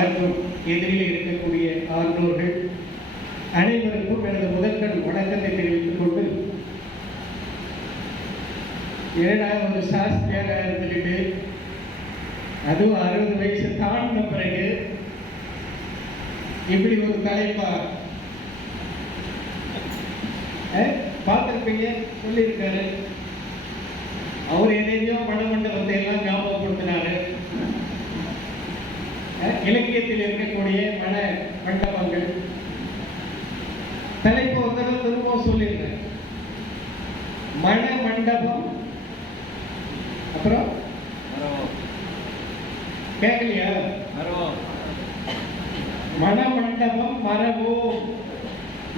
மற்றும் எதிரில் இருக்கக்கூடிய ஆன்றோர்கள் அனைவருக்கும் எனது முதற்கண் வணக்கத்தை தெரிவித்துக் கொண்டு, இரண்டாவது சாஸ்திரியாக இருந்துக்கிட்டு அதுவும் 60 வயசு தாண்டின பிறகு இப்படி ஒரு தலைப்பா பார்த்துருப்பீங்க. சொல்லியிருக்காரு, அவர் எதையோ மண்டபத்தை எல்லாம் ஞாபகப்படுத்தினாரு. இலக்கியத்தில் இருக்கக்கூடிய மண்டபங்கள் தலைப்பு ஒரு தடவை திரும்பவும் சொல்லியிருக்கேன். மண்டபம், அப்புறம் கேட்கலையா? மண்டபம் மரபோம்,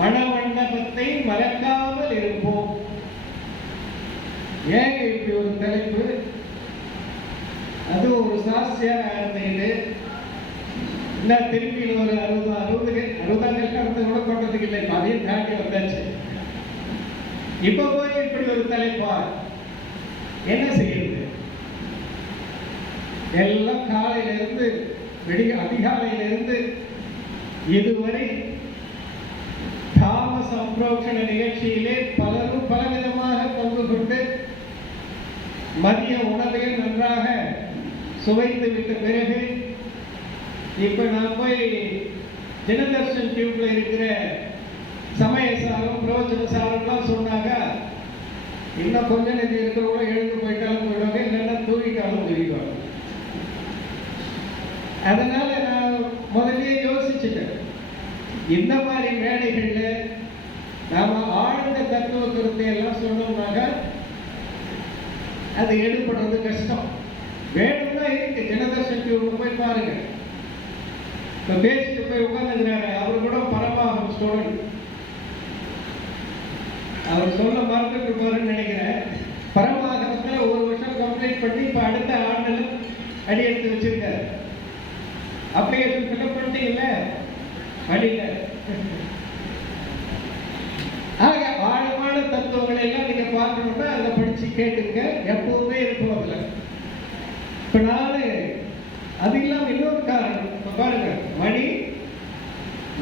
மண்டபத்தை மறக்காமல் இருப்போம். ஏங்க இப்படி ஒரு தலைப்பு? அது ஒரு சாஸ்திரியாக இருந்துகிட்டு இன்னும் திருப்பி ஒரு 60 கடந்து கூட கொண்டதுக்கு இல்லை, அதையும் தாண்டி வந்தாச்சு. இப்ப போய் இப்படி ஒரு தலைப்பா என்ன செய்யுது? எல்லாம் காலையிலிருந்து அதிகாலையிலிருந்து இதுவரை தாம சம்பிரோக்ஷண நிகழ்ச்சியிலே பலரும் பலவிதமாக பங்கு கொண்டு மதிய உணவையும் நன்றாக சுவைத்து விட்ட பிறகு இப்ப நான் போய் தினதர்ஷன் டியூப்ல இருக்கிற சமய சாரம் பிரவச்சன சாரம்லாம் சொன்னாங்க. இன்னும் கொஞ்ச நேரம் இருக்கிறவங்க எழுந்து போயிட்டாலும் போயிடுவாங்க, இல்லைன்னா தூங்கிட்டாலும் தூங்கிடுவாங்க. அதனால நான் முதலே யோசிச்சுட்டேன், இந்த மாதிரி மேடைகள்ல நாம ஆழ்ந்த தத்துவ கருத்தை எல்லாம் சொன்னோம்னாக்க அது எடுப்படுறது கஷ்டம். வேணும்னா இருக்கு, தினதர்ஷன் டியூப்ல போய் பாருங்க. பேசிட்டு போய் உட்கார்ந்துக்கிறாரு. அவர் கூட பரமாகும் ஸ்டூடெண்ட். அவர் சொல்ல மறந்துட்டு இருப்பாருன்னு நினைக்கிறேன். பரமாகமத்தில் 1 வருஷம் கம்ப்ளீட் பண்ணி இப்ப அடுத்த ஆண்டுல அடி எடுத்து வச்சிருக்காரு. அப்ளிகேஷன் ஃபில்அப் பண்ணிட்டீங்கல்ல? அடியில ஆக ஆழமான தத்துவங்களை எல்லாம் நீங்க பார்க்கணும்னா அதை படிச்சு கேட்டுங்க. எப்பவுமே இருக்கும் அதுல. இப்ப நானு அது இல்லாம இன்னொரு காரணம் பாருங்க, மணி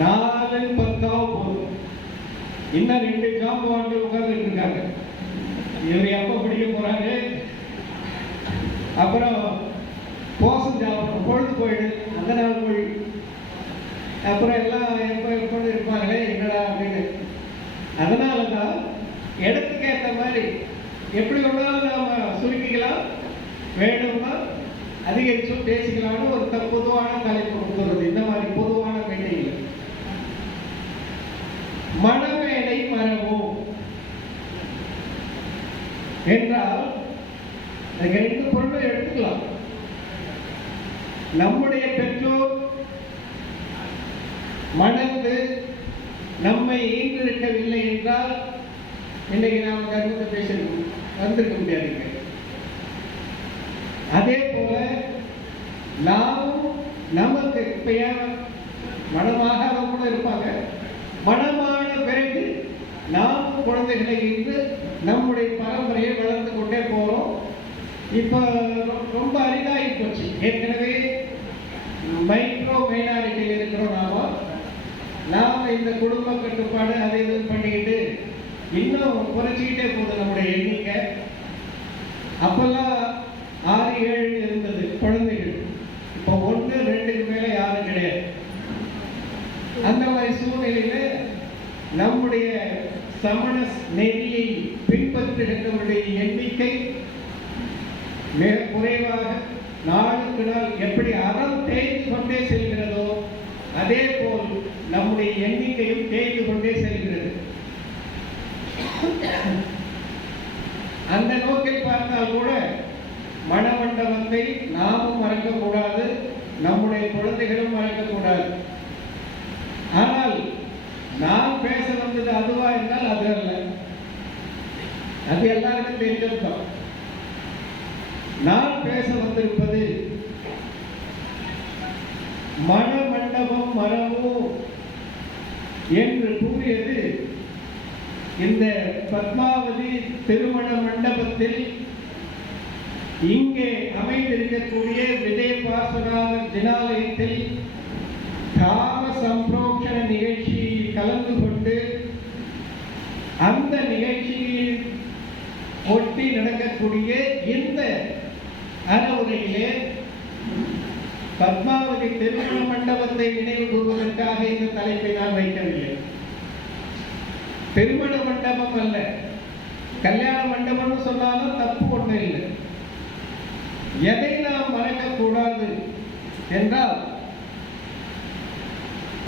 4:10 போதும். இன்னும் 2 ஜாம்பவான்கள் உட்கார்ந்துட்டு இருக்காங்க. இவர் எப்ப பிடிக்க போறாங்க? அப்புறம் போசம் சாப்பிடணும், பொழுது போயிடு, அந்த நாள் மொழி. அப்புறம் எல்லாம் எப்ப இருப்பாங்களே என்னடா அப்படின்னு. அதனாலதான் இடத்துக்கு ஏற்ற மாதிரி எப்படி வேணாலும் நாம சுருக்கிக்கலாம், வேணும்னா அதிகரிச்சும் பேசிக்கலாம்னு ஒரு பொதுவான தலைப்பு கொடுக்கிறது. இந்த மாதிரி பொதுவான மேடையில் மணமேடை மரபோம் என்றால் 2 பொருளை எடுத்துக்கலாம். நம்முடைய பெற்றோர் மணந்து நம்மை ஈன்றெடுக்கவில்லை என்றால் இன்னைக்கு நாம் கர்மத்தை பேச வந்திருக்க முடியாதுங்க. அதே போல நாமும் நமக்கு மனமாக கூட இருப்பாங்க. மனமான பிறகு நாம் குழந்தைகளை இன்று நம்முடைய பரம்பரையை வளர்த்து கொண்டே போறோம். இப்ப ரொம்ப அரிதாகி போச்சு. ஏற்கனவே மைக்ரோ மைனாரிட்டியில் இருக்கிறோம். நாம இந்த குடும்ப கட்டுப்பாடு அதை இது பண்ணிக்கிட்டு இன்னும் குறைச்சிக்கிட்டே போகுது நம்முடைய எண்ணிக்கை. அப்பெல்லாம் 6-7 இருந்தது குழந்தைகள். இப்போ 1-2க்கு மேல யாரும் கிடையாது. அந்த மாதிரி சூழ்நிலையில நம்முடைய சமண நெறியை பின்பற்றுகின்றவருடைய எண்ணிக்கை குறைவாக நாளுக்கு நாள் எப்படி அறம் தேய்ந்து கொண்டே செல்கிறதோ அதே போல் நம்முடைய எண்ணிக்கையும் தேய்ந்து கொண்டே செல்கிறது. அந்த நோக்கில் பார்த்தால் கூட மண்டபத்தை நாமும் மறக்கக்கூடாது, நம்முடைய குழந்தைகளும் மறக்கக்கூடாது. ஆனால் நான் பேச வந்தது அதுவா என்றால் அது அல்ல. அது எல்லாருக்கும் தெரிஞ்சிருந்தோம். நான் பேச வந்திருப்பது மண்டபம் மரபோ என்று கூறியது இந்த பத்மாவதி திருமண மண்டபத்தில் இங்கே அமைந்திருக்கக்கூடிய விஜய பார்ஸ்வநாதர் ஜினாலயத்தில் காம சம்பரோக்ஷண நிகழ்ச்சியில் கலந்து கொண்டு அந்த நிகழ்ச்சியில் ஒட்டி நடக்கக்கூடிய இந்த அறவுரையிலே பத்மாவதி திருமண மண்டபத்தை நினைவு கூறுவதற்காக இந்த தலைப்பை நான் வைக்கவில்லை. திருமண மண்டபம் அல்ல, கல்யாண மண்டபம்னு சொன்னாலும் தப்பு ஒன்றும் இல்லை. எதை நாம் மறக்கக்கூடாது என்றால்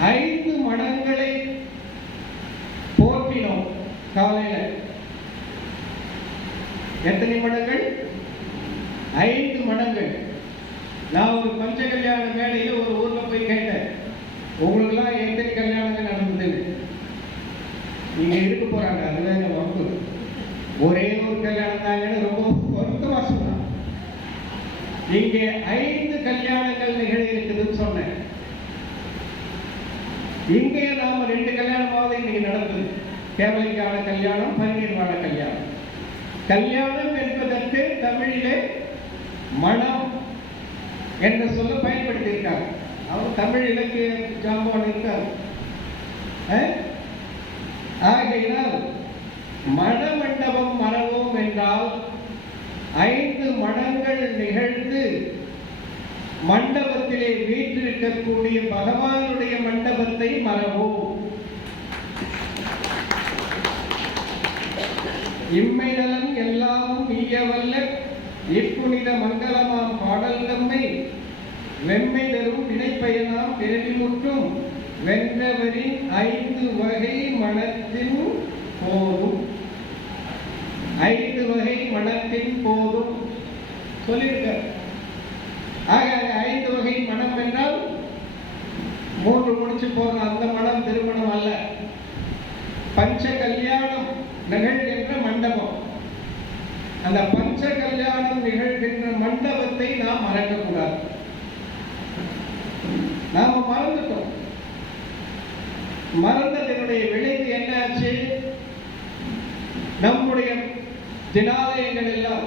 5 மடங்களை போற்றினோம் காலையில். எத்தனை மடங்கள்? 5 மடங்கள். நான் ஒரு பஞ்ச கல்யாண மேடையில் ஒரு ஊர்ல போய் கேட்டேன், உங்களுக்குலாம் எத்தனை கல்யாணங்கள் நடந்தது? நீங்க இருக்க போறாங்க, அதுவே வம்பு. ஒரே ஒரு கல்யாணம் தாங்கன்னு ரொம்ப வருத்தமா சொன்னான். இங்கே 5 கல்யாணங்கள் நிகழ இருக்குதுன்னு சொன்னேன். இங்கே நாம 2 கல்யாணமாவது இன்னைக்கு நடந்தது. தேவலைக்கான கல்யாணம், பன்னீர்வாழ கல்யாணம். கல்யாணம் என்பதற்கு தமிழிலே மனம் என்ற சொல்ல பயன்படுத்தி இருக்காங்க. அவர் தமிழ் இலக்கிய ஜாம்பவான் இருக்கார். ஆகையினால் மணமண்டபம் மறவோம் என்றால் 5 மடங்கள் நிகழ்ந்து மண்டபத்திலே வீற்றிருக்கக்கூடிய பகவானுடைய மண்டபத்தை மறவோம். இம்மை நலன் எல்லாமும் ஈயவல்ல இப்புனித மங்களமாம் பாடல் தம்மை வெம்மை தரும் வினைப்பயனாம் பிறவிமுற்றும் வென்றவரின் 5 வகை மனத்தின் போதும். 5 வகை மனத்தின் போதும் சொல்லியிருக்க. ஆக 5 வகை மனம் என்றால் 3 முடிச்சு போன அந்த மனம் திருமணம் அல்ல. பஞ்ச கல்யாணம் நிகழ்கின்ற மண்டபம். அந்த பஞ்ச கல்யாணம் நிகழ்கின்ற மண்டபத்தை நாம் மறக்கக்கூடாது. நாம மறந்துட்டோம். மறந்ததனுடைய விளைவு என்ன ஆச்சு? நம்முடைய ஜினாலயங்கள் எல்லாம்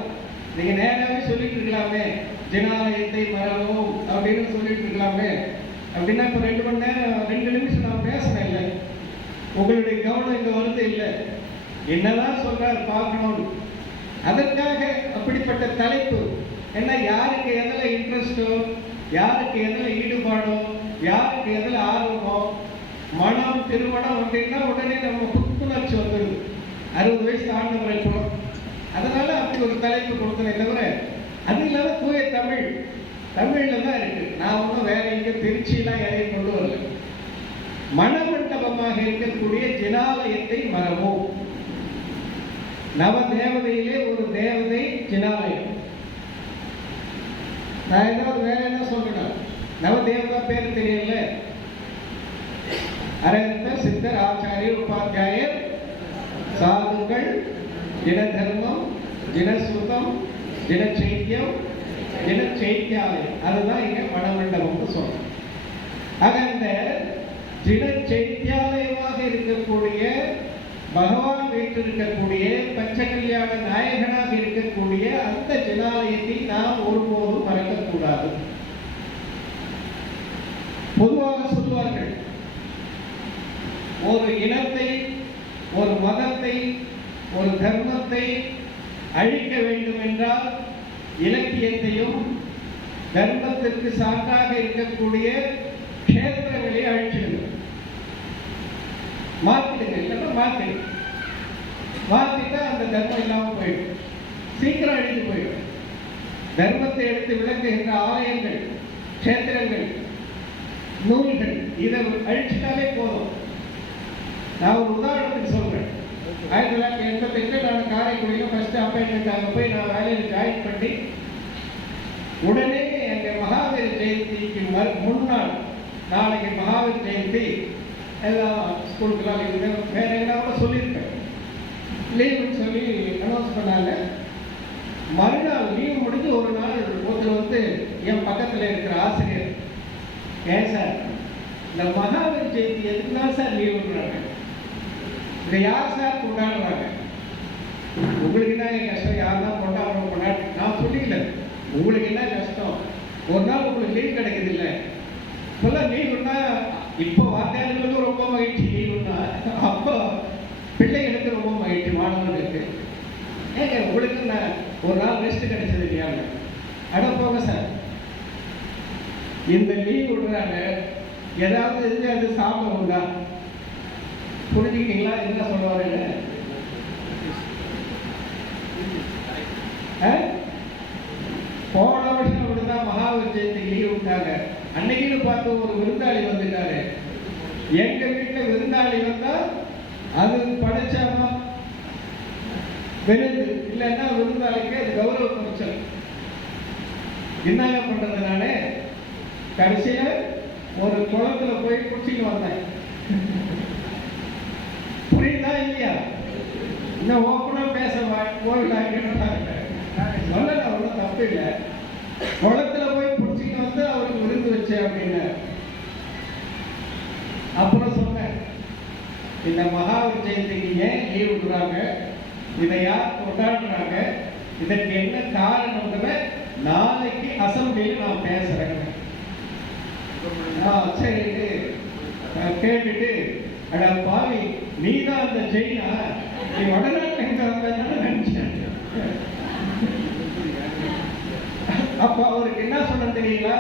நீங்க நேராகவே சொல்லிட்டு இருக்கலாமே, ஜினாலயத்தை மறவோம் அப்படின்னு சொல்லிட்டு இருக்கலாமே. அப்படின்னா இப்ப 2 மணி நேரம் 2 நிமிஷம் நான் பேசுறேன். இல்லை, உங்களுடைய கவனம் இங்க வருது. இல்லை, என்னதான் சொல்றாரு பார்க்கணும். அதற்காக அப்படிப்பட்ட தலைப்பு என்ன? யாருக்கு எதுல இன்ட்ரெஸ்டோ, யாருக்கு எதுல ஈடுபாடோ, யாருக்கு எதுல ஆர்வமோ, மனம் திருமணம் அப்படின்னா உடனே நம்ம புத்துணர்ச்சி வந்துடுது. 60 வயசு தாண்டவரை சொல்லும். அதனால அப்படி ஒரு தலைப்பு கொடுத்தனே தவிர அது இல்லாத தூய தமிழ், தமிழ்ல தான் இருக்கு. நான் ஒன்றும் வேற எங்க திருச்சியெல்லாம் எதையும் கொண்டு வரல. மணமண்டபமாக இருக்கக்கூடிய ஜினாலயத்தை மறவோம். நவ தேவதையிலே ஒரு தேவதை ஜினாலயம். நான் ஏதாவது வேற என்ன சொல்லணும்? நவ தேவதா பேர் தெரியல. அரவிந்த சித்தர் ஆச்சாரியர் உபாத்தியாயர் சாதுக்கள் ஜின தர்மம், ஜினசுத்தம், ஜின சைத்தியம், ஜின சைத்தியாலயம். அதுதான் இங்க மணமண்டபம்னு சொல்றோம். ஆக அந்த ஜின சைத்தியாலயமாக இருக்கக்கூடிய பகவான் வீற்றிருக்கக்கூடிய பஞ்ச கல்யாண நாயகனாக இருக்கக்கூடிய அந்த ஜினாலயத்தை நாம் ஒருபோதும் மறக்கக்கூடாது. பொதுவாக சொல்வார்கள், ஒரு இனத்தை, ஒரு மதத்தை, ஒரு தர்மத்தை அழிக்க வேண்டும் என்றால் இலக்கியத்தையும் தர்மத்திற்கு சான்றாக இருக்கக்கூடிய கஷேத்திரங்களை அழிச்சிடுங்க, மாத்திடுங்க. இல்லைன்னா மாத்திடுங்க. மாத்திட்டா அந்த தர்மம் இல்லாமல் போயிடும், சீக்கிரம் அழிந்து போயிடும். தர்மத்தை எடுத்து விளக்குகின்ற ஆலயங்கள், கஷேத்திரங்கள், நூல்கள் இதை அழிச்சிட்டாலே போதும். நான் ஒரு உதாரணத்துக்கு சொல்றேன். 1988 நான் காரைக்குடியில் ஃபர்ஸ்ட் அப்பாயின்மெண்ட் அங்கே போய் நான் வேலையில் ஜாயின் பண்ணி உடனே எங்கள் மகாவீர் ஜெயந்திக்கு முன்னாள், நாளைக்கு மகாவீர் ஜெயந்தி எல்லாம் ஸ்கூலுக்கெல்லாம் லீவு, வேற என்ன கூட சொல்லியிருப்பேன், லீவுன்னு சொல்லி அனௌன்ஸ் பண்ணாங்க. மறுநாள் லீவு முடிஞ்சு ஒரு நாள் ஒருத்தர் என் பக்கத்தில் இருக்கிற ஆசிரியர், ஏன் சார் இந்த மகாவீர் ஜெயந்தி எதுக்கு தான் சார் லீவுன்றாங்க, இதை யார் சார் கொண்டாடுறாங்க, உங்களுக்கு என்ன கஷ்டம், யார் தான் கொண்டாடுறோம் கொண்டாடு. நான் சொல்லிக்கல, உங்களுக்கு என்ன கஷ்டம், ஒரு நாள் உங்களுக்கு லீவ் கிடைக்குது இல்லை, இப்பெல்லாம் லீவுன்னா இப்போ வாத்தியார்களுக்கு ரொம்ப மகிழ்ச்சி லீவுன்னா, அப்போ பிள்ளைகளுக்கு ரொம்ப மகிழ்ச்சி, மாணவர்களுக்கு. ஏங்க உங்களுக்கு நான் ஒரு நாள் ரெஸ்ட் கிடைச்சது இல்லையாங்க? அட போங்க சார், இந்த லீவ் விடுறாங்க, ஏதாவது அது சாப்பிட உண்டா? புரிஞ்சுக்கிட்டீங்களா என்ன சொல்லுவாருங்க? போன வருஷம் அப்படிதான் மகாவீர் ஜெயந்திக்கு லீவ் விட்டாங்க. அன்னைக்குன்னு பார்த்து ஒரு விருந்தாளி வந்துட்டாரு. எங்க வீட்டுல விருந்தாளி வந்தா அது படைச்சாமா விருந்து, இல்லைன்னா விருந்தாளிக்கு அது கௌரவ குறைச்சல். என்னங்க பண்றது? நானே கடைசியில ஒரு குளத்துல போய் குடிச்சிட்டு வந்தேன். புரியுதா இல்லையா? இன்னும் ஓப்பனா பேச போயிட்டாங்க. சொல்லல, ஒன்றும் தப்பு இல்லை. குளத்துல போய் பிடிச்சிட்டு வந்து அவருக்கு விருந்து வச்சேன் அப்படின்னு. அப்புறம் சொன்னேன், இந்த மகாவீர் ஜெயந்திக்கு ஏன் லீவ் விடுறாங்க, இதை யார் கொண்டாடுறாங்க, இதற்கு என்ன காரணம்ன்றத நாளைக்கு அசம்பிளியில் நான் பேசுறேன். சரி கேட்டுட்டு, அட பாவி, நீ தான் அந்த ஜெயினா, நீ வடநாட்டில் எங்க வந்தேன்னு நினைச்சேன். அப்ப அவருக்கு என்ன சொன்ன தெரியுங்களா?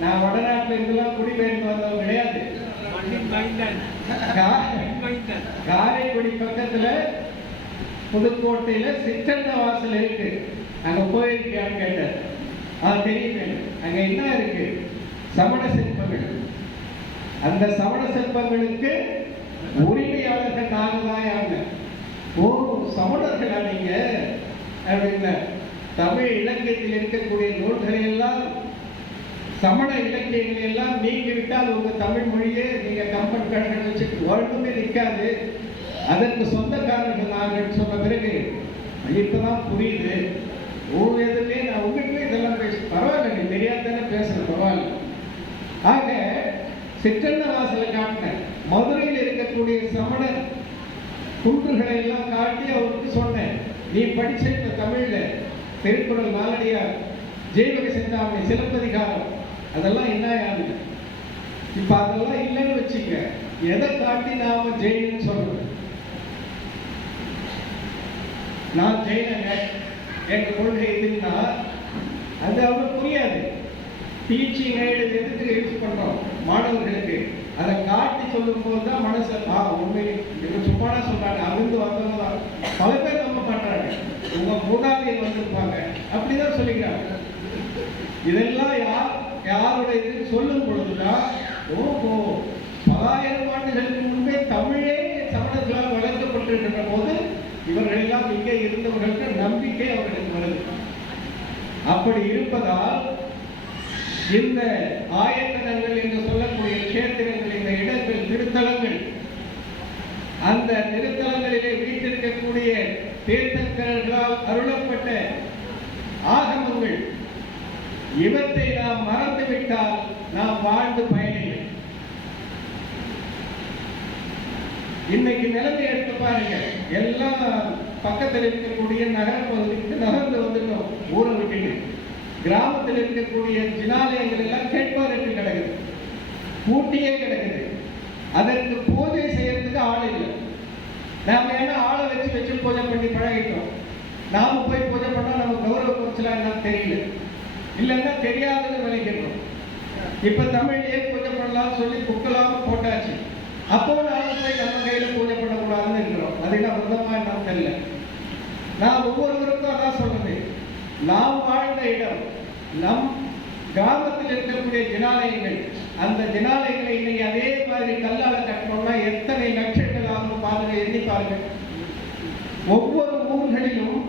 நான் வடநாட்டில் இருந்தெல்லாம் குடிபெயர்ந்து வந்தவங்க கிடையாது. காரைக்குடி பக்கத்துல புதுக்கோட்டையில சிற்றண்ட வாசல் இருக்கு, அங்க போயிருக்கியான்னு கேட்டார். அது தெரியும். அங்க என்ன இருக்கு? சமண சிற்பங்கள். அந்த சமண சிற்பங்களுக்கு உரிமையாளர்கள் நாங்க தான். யாருங்க? ஓ, சமணர்களா நீங்க அப்படின்னா? தமிழ் இலக்கியத்தில் இருக்கக்கூடிய நூல்களை எல்லாம், சமண இலக்கியங்களை எல்லாம் நீங்கி விட்டால் உங்க தமிழ் மொழியே நீங்க கம்பன் கணக்கு வச்சு ஒழுங்குமே நிற்காது, அதற்கு சொந்தக்காரர்கள் நாங்கள் சொன்ன பிறகு இப்பதான் புரியுது. எதுவுமே நான் உங்ககிட்ட இதெல்லாம் பேச பரவாயில்ல, நீ தெரியாதானே பேசுற, பரவாயில்ல. ஆக சிற்றண்ண வாசலை காட்டினேன். மதுரையில் இருக்கக்கூடிய சமண குன்றுகளை எல்லாம் காட்டி அவருக்கு சொன்னேன், நீ படிச்சிருக்க தமிழ்ல திருக்குறள், நாலடியார், ஜெய்வக சிந்தாமணி, சிலப்பதிகாரம், அதெல்லாம் என்ன யாரு? இப்ப அதெல்லாம் இல்லைன்னு வச்சுக்க, எதை காட்டி நாம ஜெயின்னு சொல்றது? நான் ஜெயினங்க, எங்க கொள்கை இதுன்னா அது அவருக்கு புரியாது. டீச்சிங் எய்டு எதுக்கு யூஸ் பண்றோம் மாணவர்களுக்கு, அதை காட்டி சொல்லும் போதுதான் மனசு உண்மை சும்மானா சொல்றாங்க. அங்கிருந்து வந்தவங்க பல பேர் நம்ப மாட்டாங்க, உங்க மூதாதையர் வந்திருப்பாங்க அப்படிதான் சொல்லிக்கிறாங்க. இதெல்லாம் யாருடைய இது சொல்லும் பொழுதுதான், ஓஹோ, பலாயிரம் ஆண்டுகளுக்கு முன்பே தமிழே சமணர்களால் வளர்க்கப்பட்டிருக்கின்ற போது இவர்கள் எல்லாம் இங்கே இருந்தவர்களுக்கு நம்பிக்கை அவர்களுக்கு வருது. அப்படி இருப்பதால் இந்த ஆயத்தனங்கள் என்று சொல்லக்கூடிய கஷேத்திரங்கள், இந்த இடங்கள், திருத்தலங்கள், அந்த திருத்தலங்களிலே வீட்டிருக்கக்கூடிய தீர்த்தங்கர்களால் அருளப்பட்ட ஆகமங்கள், இவற்றை நாம் மறந்துவிட்டால் நாம் வாழ்ந்து பயனில்லை. இன்னைக்கு நிலைமை எடுத்து பாருங்க, எல்லாம் பக்கத்தில் இருக்கக்கூடிய நகர பகுதிக்கு நகர்ந்து வந்துட்டோம். ஊரை விட்டுட்டு கிராமத்தில் இருக்கக்கூடிய ஜினாலயங்கள் எல்லாம் கேட்பாருக்கு கிடக்குது, பூட்டியே கிடக்குது. அதற்கு பூஜை செய்யறதுக்கு ஆள் இல்லை. நாம என்ன ஆளை வச்சு பூஜை பண்ணி பழகிட்டோம். நாம போய் பூஜை பண்ணா நம்ம கௌரவ குறைச்சலா என்னன்னு தெரியல, இல்லைன்னா தெரியாதுன்னு நினைக்கிறோம். இப்ப தமிழ்லயே பூஜை பண்ணலாம் சொல்லி புக்கெல்லாம் போட்டாச்சு. அப்போ நாம போய் நம்ம கையில பூஜை பண்ணக்கூடாதுன்னு இருக்கிறோம். அது என்ன விரதமா என்னன்னு தெரியல. நான் ஒவ்வொருவருக்கும் அதான் சொல்றேன், நாம் வாழ்ந்த இடம், நம் கிராமத்தில் இருக்கக்கூடிய ஜினாலயங்கள், அந்த ஜினாலயங்களை இன்னைக்கு அதே மாதிரி கல்லால கட்டணும்னா எத்தனை லட்சங்கள் ஆகும் பாருங்க, எண்ணி பாருங்க. ஒவ்வொரு ஊர்களிலும்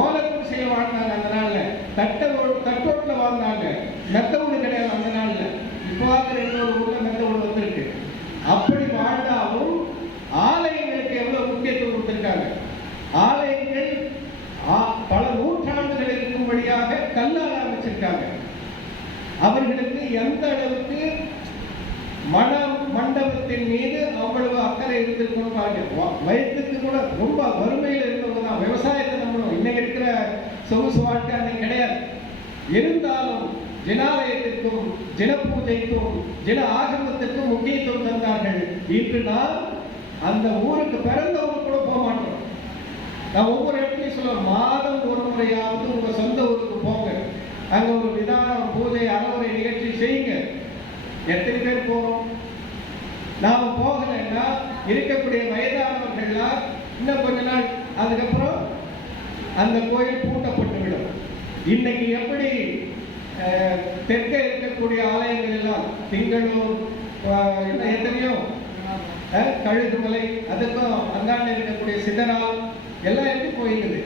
ஓலக்குடிசையில வாழ்ந்தாங்க அந்த நாள்ல, தட்டோட்டுல வாழ்ந்தாங்க, மெத்த வீடு கிடையாது அந்த நாள்ல. இப்போ 2 ஊர்ல மெத்த வீடு வந்திருக்கு. அப்படி வாழ்ந்தாலும் ஆலயங்களுக்கு எவ்வளவு முக்கியத்துவம் கொடுத்திருக்காங்க. ஆலயங்கள் பல நூற்றாண்டுகள் இருக்கும்படியாக கல்லால் ஆரம்பிச்சிருக்காங்க. அவர்களுக்கு எந்த அளவுக்கு மண்டபத்தின் மீது அவ்வளவு அக்கறை இருந்திருக்கணும் பாருங்க. வயதுக்கு கூட ரொம்ப வறுமையில் இருந்தவங்க தான் விவசாயத்தை நம்பணும். இன்னைக்கு இருக்கிற சொகுசு வாழ்க்கை அன்னைக்கு கிடையாது. இருந்தாலும் ஜினாலயத்திற்கும் ஜின பூஜைக்கும் ஜின ஆகமத்திற்கும் முக்கிய முக்கியத்துவம் தந்தார்கள். இன்று நாம் அந்த ஊருக்கு பிறந்தவங்க கூட போக மாட்டோம். நான் ஒவ்வொரு இடத்துலையும் சொல்லுவேன், மாதம் ஒரு முறையாவது உங்க சொந்த ஊருக்கு போங்க, அங்க ஒரு விதானம் பூஜை அறவுரை நிகழ்ச்சி செய்யுங்க. எத்தனை பேர் போறோம்? நாம போகலைன்னா இருக்கக்கூடிய வயதானவர்கள்லாம் இன்னும் கொஞ்ச நாள் அதுக்கப்புறம் அந்த கோயில் பூட்டப்பட்டு விடும். இன்னைக்கு எப்படி தெற்கே இருக்கக்கூடிய ஆலயங்கள் எல்லாம் திங்களூர் எத்தனையோ கழுகுமலை, அதுக்கும் அந்தாண்ட இருக்கக்கூடிய சிதறால் எல்லாம் எப்படி போயிடுது,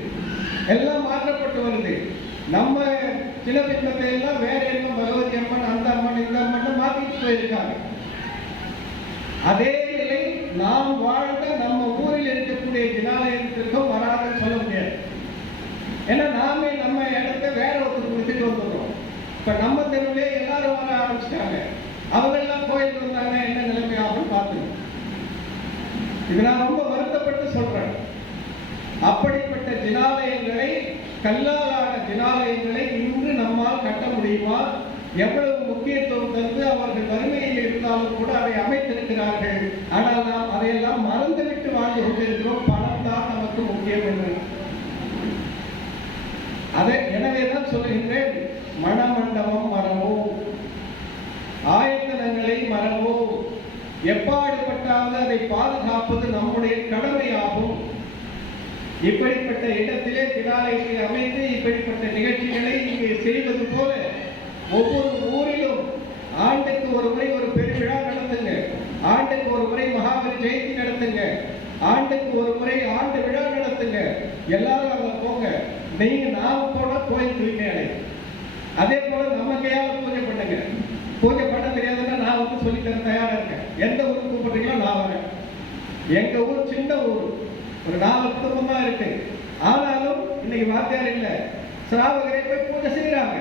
எல்லாம் மாற்றப்பட்டு வருது. நம்ம சில பின்பத்தை எல்லாம் வேற என்ன பகவதி அம்மன், அந்த அம்மன், இந்த அம்மன் மாற்றிட்டு போயிருக்காங்க. அதே நிலை நாம் வாழ்ந்த நம்ம ஊரில் இருக்கக்கூடிய ஜினாலயத்திற்கும் வராதுன்னு சொல்ல முடியாது. ஏன்னா நாமே நம்ம இடத்த வேற ஒருத்தர் கொடுத்துட்டு வந்துடுறோம். இப்ப நம்ம தெருவிலே எல்லாரும் வர ஆரம்பிச்சிட்டாங்க. அவங்க எல்லாம் கோயிலுக்கு வந்தாங்க, என்ன நிலைமை ஆகும் பார்த்துக்கணும். இது நான் ரொம்ப வருத்தப்பட்டு சொல்றேன். அப்படிப்பட்ட ஜினாலயங்களை, கல்லாலான ஜினாலயங்களை இன்று நம்மால் கட்ட முடியுமா? எவ்வளவு முக்கியத்துவம் தந்து அவர்கள் வறுமையில் இருந்தாலும் கூட அதை அமைத்திருக்கிறார்கள். ஆனால் நாம் அதையெல்லாம் மறந்துவிட்டு வாழ்ந்து கொண்டிருக்கிறோம். பணம் தான் நமக்கு முக்கியம் என்று. அதை எனவேதான் சொல்லுகின்றேன், மணமண்டபம் மறவோம், ஆயத்தனங்களை மறவோம். எப்பாடுபட்டாவது அதை பாதுகாப்பது நம்முடைய கடமையாகும். இப்படிப்பட்ட இடத்திலே ஜினாலயத்தை அமைத்து இப்படிப்பட்ட நிகழ்ச்சிகளை இங்கே செய்வது போல ஒவ்வொரு ஊரிலும் ஆண்டுக்கு ஒரு முறை ஒரு பெருவிழா நடத்துங்க, ஆண்டுக்கு ஒரு முறை மகாபலி ஜெயந்தி நடத்துங்க, ஆண்டுக்கு ஒரு முறை ஆண்டு விழா நடத்துங்க. எல்லாரும் அங்க போங்க. நீங்க நாம போனா கோயில் தூய்மை அடையும். அதே போல நம்ம கையால பூஜை பண்ணுங்க. பூஜை பண்ண தெரியாதுன்னா நான் வந்து சொல்லி தர தயாரா இருக்கேன். எந்த ஊருக்கு கூப்பிடுறீங்களோ நான் வரேன். எங்க ஊர் சின்ன ஊர், ஒரு 4 குடும்பம் தான் இருக்கு. ஆனாலும் இன்னைக்கு வாத்தியார் இல்லை, சிராவகரை போய் பூஜை செய்யறாங்க.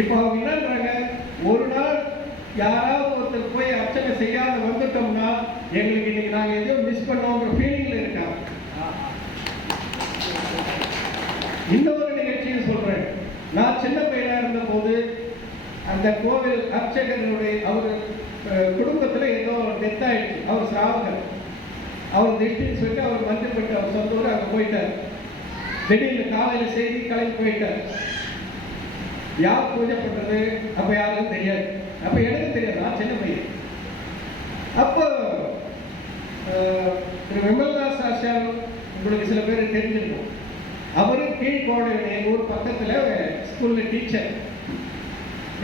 இப்போ அவங்க என்னன்றாங்க, ஒரு நாள் யாராவது ஒருத்தர் போய் அர்ச்சனை செய்யாத வந்துட்டோம்னா எங்களுக்கு இன்னைக்கு நாங்க எதுவும் மிஸ் பண்ணோங்கிற ஃபீலிங்ல இருக்காங்க. இன்னொரு நிகழ்ச்சியும் சொல்றேன். நான் சின்ன பையனா இருந்த போது அந்த கோவில் அர்ச்சகனுடைய அவர் குடும்பத்துல ஏதோ டெத் ஆயிடுச்சு. அவர் சிராவகர், அவர் திடீர்னு சொல்லிட்டு அவர் மஞ்சப்பட்டு அவர் சொந்த ஊர் அங்க போயிட்டார். திடீர்னு காலையில செய்தி கிளம்பி போயிட்டார். யார் பூஜை பண்றது அப்ப யாருக்கும் தெரியாது. அப்ப எனக்கு தெரியாது, நான் சின்ன பையன். அப்போ விமல்தாஸ் ஆச்சார் உங்களுக்கு சில பேர் தெரிஞ்சிருக்கும். அவரு கீழ்கோடை எங்க ஊர் பக்கத்துல ஸ்கூல்ல டீச்சர்.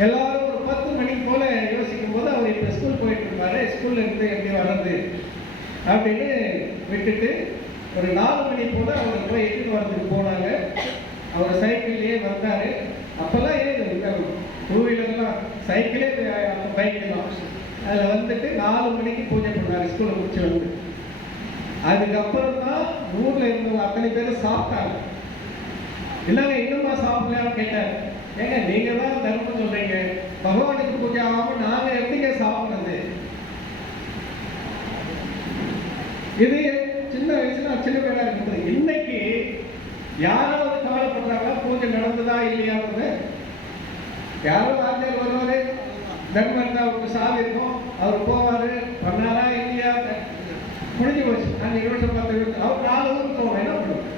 எல்லாரும் ஒரு 10 மணி போல யோசிக்கும் போது அவர் இப்ப ஸ்கூல் போயிட்டு இருப்பாரு, ஸ்கூல்ல இருந்து எப்படி வர்றது அப்படின்னு விட்டுட்டு ஒரு 4 மணி போல அவர் போய் எட்டு வரதுக்கு போனாங்க. அவர் சைக்கிள்லயே வந்தாரு. அப்பெல்லாம் ஏன் 2 வீலர்லாம், சைக்கிளே பைக் தான். அதில் வந்துட்டு 4 மணிக்கு பூஜை பண்ணாரு ஸ்கூலை முடிச்சு வந்து. அதுக்கப்புறம் தான் ஊர்ல இருந்தவங்க அத்தனை பேரும் சாப்பிட்டாங்க. இல்லைங்க இன்னுமா சாப்பிடலான்னு கேட்டார். ஏங்க நீங்க தான் தர்மம் சொல்றீங்க, பகவானுக்கு பூஜை ஆகாம நாங்க எப்படிங்க சாப்பிடுறது? இது சின்ன வயசுல சின்ன பேரா இருக்குது. இன்னைக்கு யாராவது கவலைப்படுறாங்களா பூஜை நடந்ததா இல்லையான்னு? யாரோ ஆச்சாரியர் வருவாரு, தர்மம் அவருக்கு சாவி இருக்கும், அவர் போவாரு, பண்ணாரா இல்லையா முடிஞ்சு போச்சு. அந்த 20 அவர் 4 ஊருக்கு போவோம். என்ன பண்ணுவோம்?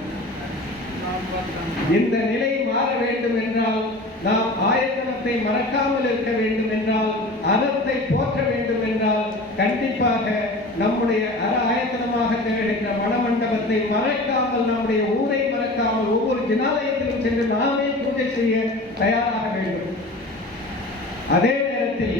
இந்த நிலை மாற வேண்டும் என்றால் நாம் ஆயத்தனத்தை மறக்காமல் இருக்க வேண்டும் என்றால், அறத்தை போற்ற வேண்டும் என்றால் கண்டிப்பாக நம்முடைய ஆயத்தனமாக திகழ்கின்ற மணமண்டபத்தை மறக்காமல், நம்முடைய ஊரை மறக்காமல் ஒவ்வொரு ஜினாலயத்திலும் சென்று நாமே பூஜை செய்ய தயாராக வேண்டும். அதே நேரத்தில்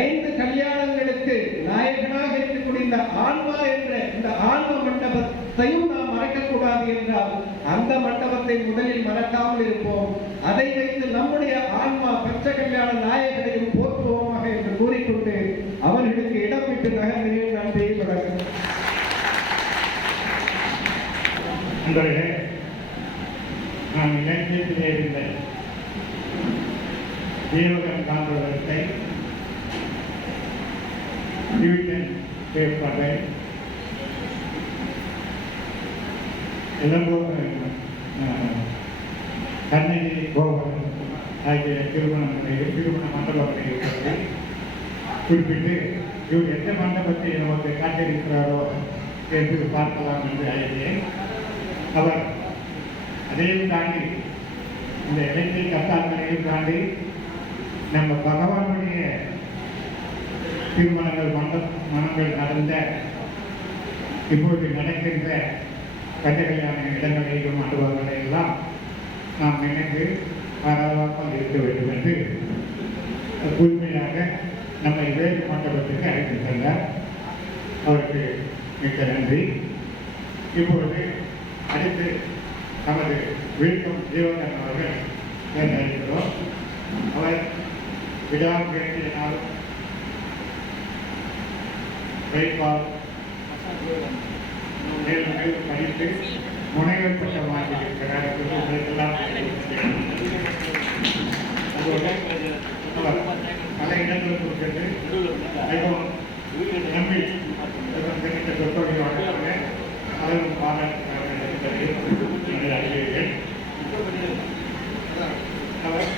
5 கல்யாணங்களுக்கு நாயகனாக இருக்கக்கூடிய இந்த ஆன்மா என்ற இந்த ஆன்ம மண்டபத்தையும் நாம் மறக்கக்கூடாது என்றால் அந்த மண்டபத்தை முதலில் மறக்காமல் இருப்போம். அதை வைத்து நம்முடைய ஆன்மா பச்ச கல்யாண நாயகனையும் போற்றுவோமாக என்று கூறிக்கொண்டு அவர்களுக்கு இடம் விட்டு நகர்கிறேன். நன்றி, வணக்கம். நண்பர்களே, நான் இலக்கியத்திலே இருந்த தேவகன் காண்பவர்களை டிவிஷன் பேப்பரை இளங்கோவன் கண்ணகிரி கோவன் ஆகிய திருமண மண்டபத்தை குறிப்பிட்டு இவர் எந்த மண்டபத்தை நமக்கு காட்டியிருக்கிறாரோ என்று பார்க்கலாம் என்று அழைத்தேன். அவர் அதையும் தாண்டி இந்த இலக்கிய கத்தாக்களையும் தாண்டி நம்ம பகவானுடைய திருமணங்கள் மனங்கள் நடந்த இப்பொழுது நடக்கின்ற கட்டளையான இடங்களையும் மண்டபங்களை எல்லாம் நாம் நினைத்து பாராளாமல் இருக்க வேண்டும் என்று உண்மையாக நம்மை வேறு மண்டபத்துக்கு அழைத்து சென்றார். அவருக்கு மிக்க நன்றி. இப்பொழுது அடுத்து நமது விழுக்கம் ஜீவகன் அவர்கள் தேர்ந்தெடுக்கிறோம். அவர் விடாமுயற்சியினால் உழைப்பால் மேலும் படித்து முனைவர் பட்டம் வாங்கியிருக்கிறார். உங்களுக்கெல்லாம் அதோடு அவர் பல இடங்களுக்கு சென்று மிகவும் நம்பி சொற்பொழிவாக அவரும் பாராட்டுகிறார்கள் என்பதை எனது அறிவியல். அவர்